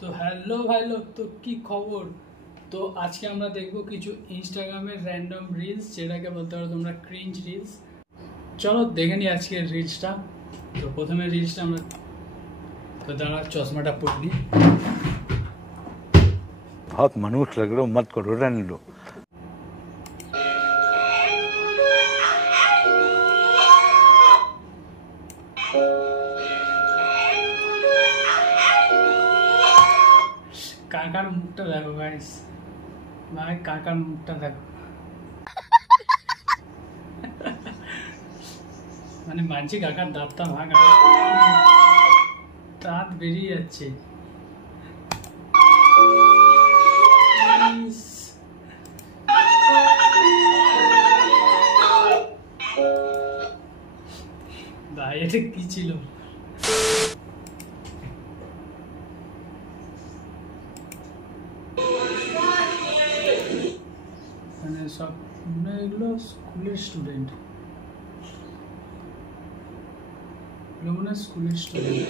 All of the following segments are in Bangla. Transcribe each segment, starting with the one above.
তো হ্যালো ভাই লোক, তো কি খবর? তো আজকে আমরা দেখবো কিছু ইনস্টাগ্রামের র্যান্ডম রিলস, যেটাকে বলতে পারো তোমরা ক্রিঞ্জ রিলস। চলো দেখে নিই আজকের রিলসটা। তো প্রথমে রিলসটা আমরা তো দাঁড়া চশমাটা পড়লি। बहुत मनुष्य लग रहे हो, मत करो, रहने दो। কাকার মুখটা দেখো গাইস, ভাই কাকার মুখটা দেখো, মানে মানছি কাকার দাঁতটা ভাঙা, দাঁত বেরিয়ে যাচ্ছে। ভাই এটা কি ছিল? মানে সব এগুলো স্কুলের স্টুডেন্ট, মনে হয় স্কুলের স্টুডেন্ট।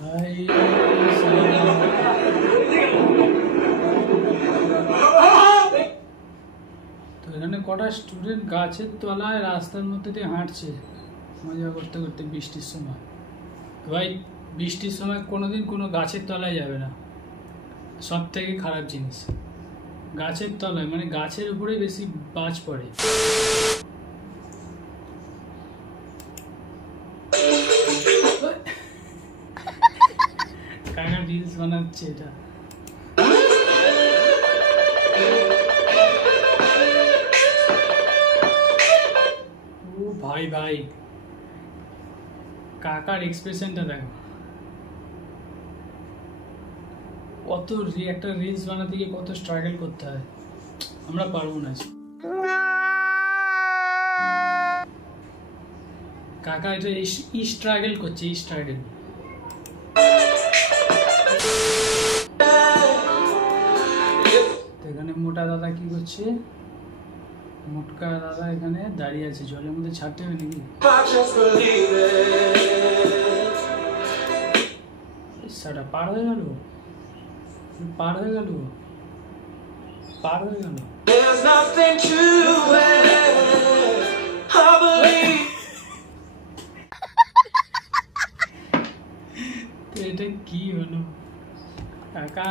ভাই তো এখানে কটা স্টুডেন্ট গাছের তলায় রাস্তার মধ্যে দিয়ে হাঁটছে মজা করতে করতে বৃষ্টির সময়। ভাই বৃষ্টির সময় কোনোদিন কোনো গাছের তলায় যাবে না, সব থেকে খারাপ জিনিস গাছের তলায়, মানে গাছের উপরে বেশি বাজ পড়ে। কাকা রিলস বানাচ্ছে এটা। ও ভাই ভাই কাকার এক্সপ্রেশনটা দেখো, কত একটা রিলস বানাতে গিয়ে কত স্ট্রাগল করতে হয়, আমরা পারবো না। কাকা এটা স্ট্রাগল করছে, স্ট্রাগল। এখানে মোটা দাদা কি করছে? মোটকা দাদা এখানে দাঁড়িয়ে আছে, জলের মধ্যে ছাড়তে হবে নাকি? সেটা পার হয়ে গেল, পার হয়ে গেল, পার হয়ে গেল। তো এটা কি হলো? কাকা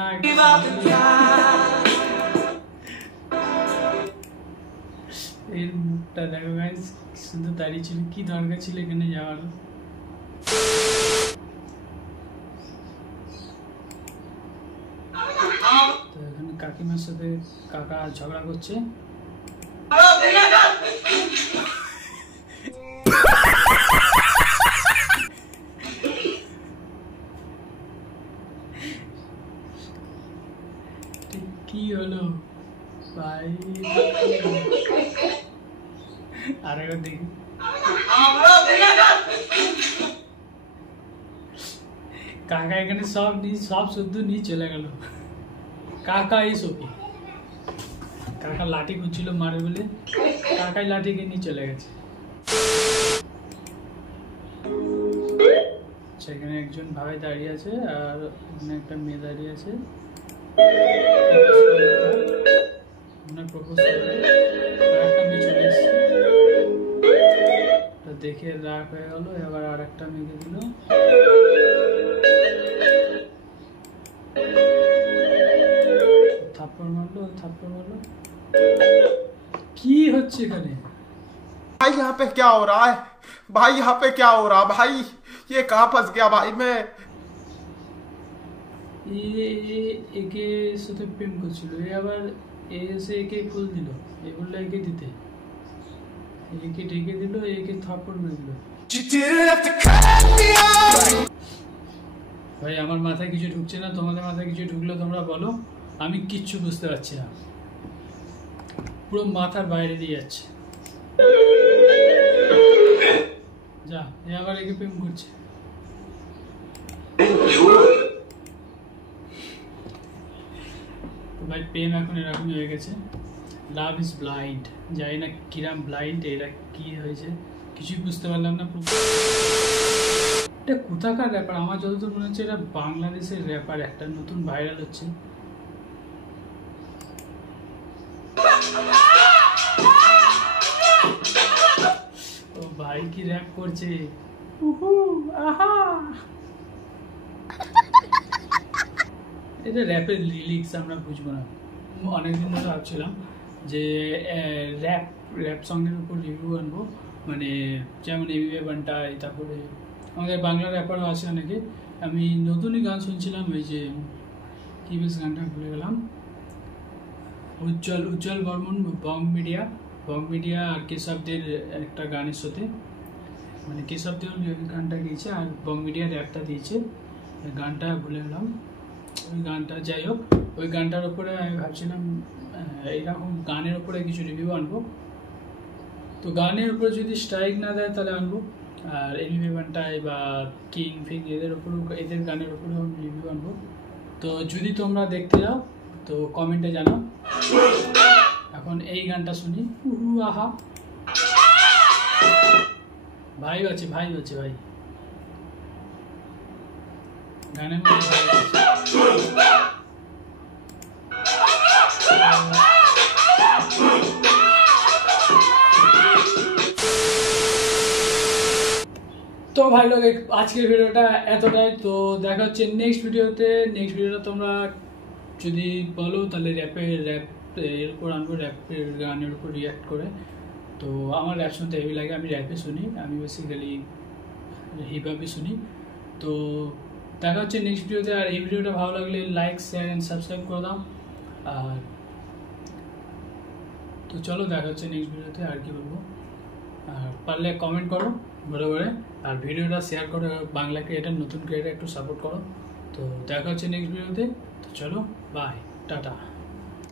এর মুখটা দেখো গাইস, শুধু দাঁড়িয়ে ছিল, কি দরকার ছিল এখানে যাওয়ার? তো এখানে কাকিমার সাথে কাকা ঝগড়া করছে। কি হলো ভাই? আরেকবার দেখি। কাকা এখানে সব শুদ্ধ নিয়ে চলে গেল। কাকা এই সবই, কাকা লাঠি খুঁজছিল মারে বলে, কাকাই লাঠিকে নিয়ে চলে গেছে। সেখানে একজন ভাই দাঁড়িয়ে আছে আর একটা মেয়ে দাঁড়িয়ে আছে, দেখে রাগ হয়ে গেল, এবার আর একটা মেয়েকে দিল। থাপ্পড় মারলো, থাপ্পড় মারলো। কি হচ্ছে এখানে? भाई यहाँ पे क्या हो रहा है? भाई यहाँ पे क्या हो रहा है? भाई ये कहाँ फंस गया भाई मैं? একে সাথে প্রেম করছিল, আবার এসে একে ফুল দিল, এ বললো একে দিতে, একে ঢেকে দিল, একে থাপ্পড় মেরে দিল। ভাই আমার মাথায় কিছু ঢুকছে না, তোমাদের মাথায় কিছু ঢুকলে তোমরা বলো, আমি কিচ্ছু বুঝতে পারছি না, পুরো মাথার বাইরে দিয়ে যাচ্ছে। যা, এ আবার একে প্রেম করছে। ভাই প্রেম এখন এরকমই হয়ে গেছে। লাভ ইজ ব্লাইন্ড, জানি না কিরাম ব্লাইন্ড, এরা কি হয়েছে কিছুই বুঝতে পারলাম না। এটা কোথাকার র্যাপার? আমার যতদূর মনে হচ্ছে এটা বাংলাদেশের র্যাপার, একটা নতুন ভাইরাল হচ্ছে। ও ভাই কি র্যাপ করছে, উহু আহা। এটা র্যাপের লিরিক্স আমরা বুঝবো না। অনেকদিন ধরে ভাবছিলাম যে র্যাপ সঙ্গের উপর রিভিউ আনবো, মানে যেমন এবিএ বান্টাই, তারপরে আমাদের বাংলা র্যাপারও আছে অনেকে। আমি নতুনই গান শুনছিলাম, ওই যে কি বেশ গানটা ভুলে গেলাম, উজ্জ্বল বর্মন, বং মিডিয়া আর কেশবদের একটা গানের সাথে, মানে কেশবদেও গানটা গিয়েছে আর বং মিডিয়া র্যাপটা দিয়েছে, গানটা ভুলে গেলাম ওই গানটা। যাই হোক, ওই গানটার উপরে আমি ভাবছিলাম এইরকম গানের উপরে কিছু রিভিউ আনবো। তো গানের উপরে যদি স্ট্রাইক না দেয় তাহলে আনবো, আর এবিএ বান্টাই বা কিং ফিং এদের উপরেও, এদের গানের উপরেও আমি রিভিউ আনবো। তো যদি তোমরা দেখতে যাও তো কমেন্টে জানাও। এখন এই গানটা শুনি, উহু আহা। ভাই আছে ভাই গানের মধ্যে ভাই আছে। তো ভাই লোক, আজকের ভিডিওটা এতটাই। তো দেখা হচ্ছে নেক্সট ভিডিওতে। নেক্সট ভিডিওটা তোমরা যদি বলো তাহলে র্যাপ এর উপর আনবো, র্যাপের গানের উপর রিয়াক্ট করে। তো আমার র্যাপ শুনতে হেভি লাগে, আমি র্যাপে শুনি, আমি বেসিক্যালি হিপ হপই শুনি। তো দেখা হচ্ছে নেক্সট ভিডিওতে। আর এই ভিডিওটা ভালো লাগলে লাইক, শেয়ার অ্যান্ড সাবস্ক্রাইব করে দাও। আর তো চলো দেখা হচ্ছে নেক্সট ভিডিওতে। আর কি বলবো, আর পারলে কমেন্ট করো ঘরে ঘরে, আর ভিডিওটা শেয়ার করো, বাংলা ক্রিয়েটার, নতুন ক্রিয়েটার একটু সাপোর্ট করো। তো দেখা হচ্ছে নেক্সট ভিডিওতে। তো চলো, বাই, টাটা।